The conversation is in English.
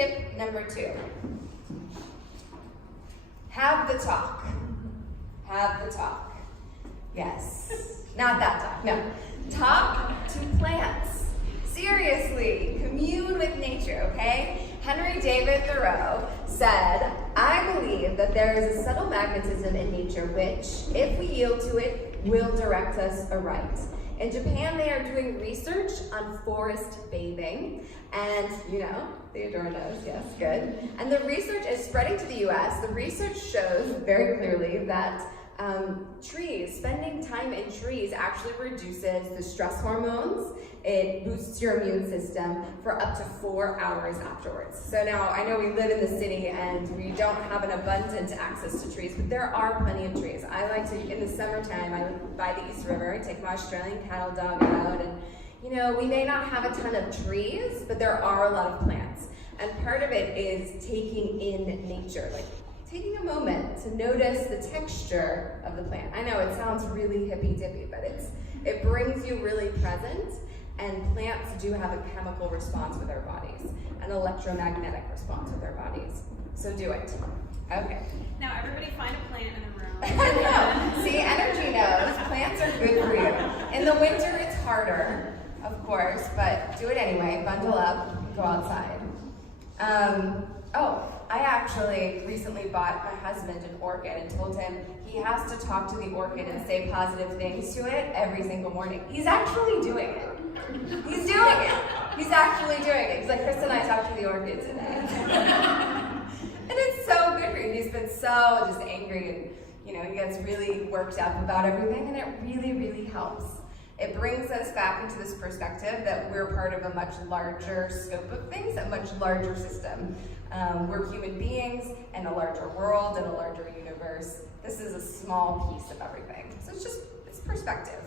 Tip number 2. Have the talk. Have the talk. Yes. Not that talk, no. Talk to plants. Seriously, commune with nature, okay? Henry David Thoreau said, "I believe that there is a subtle magnetism in nature which, if we yield to it, will direct us aright." In Japan, they are doing research on forest bathing, and Theodora knows, yes, good. And the research is spreading to the US. The research shows very clearly that spending time in trees actually reduces the stress hormones. It boosts your immune system for up to 4 hours afterwards. So now, I know we live in the city and we don't have an abundant access to trees, but there are plenty of trees. I like to, in the summertime, I live by the East River, I take my Australian cattle dog out, and we may not have a ton of trees, but there are a lot of plants. And part of it is taking in nature, like taking a moment to notice the texture of the plant. I know it sounds really hippy-dippy, but it brings you really present, and plants do have a chemical response with our bodies, an electromagnetic response with our bodies. So do it. Okay. Now everybody find a plant in the room. No. See, Energi knows. Plants are good for you. In the winter, it's harder, of course, but do it anyway. Bundle up, go outside. I actually recently bought my husband an orchid and told him he has to talk to the orchid and say positive things to it every single morning. He's actually doing it. He's doing it. He's actually doing it. He's like, "Kristin and I talked to the orchid today." And it's so good for you. He's been so just angry and, he gets really worked up about everything, and it really, really helps. It brings us back into this perspective that we're part of a much larger scope of things, a much larger system. We're human beings in a larger world, in a larger universe. This is a small piece of everything. So it's perspective.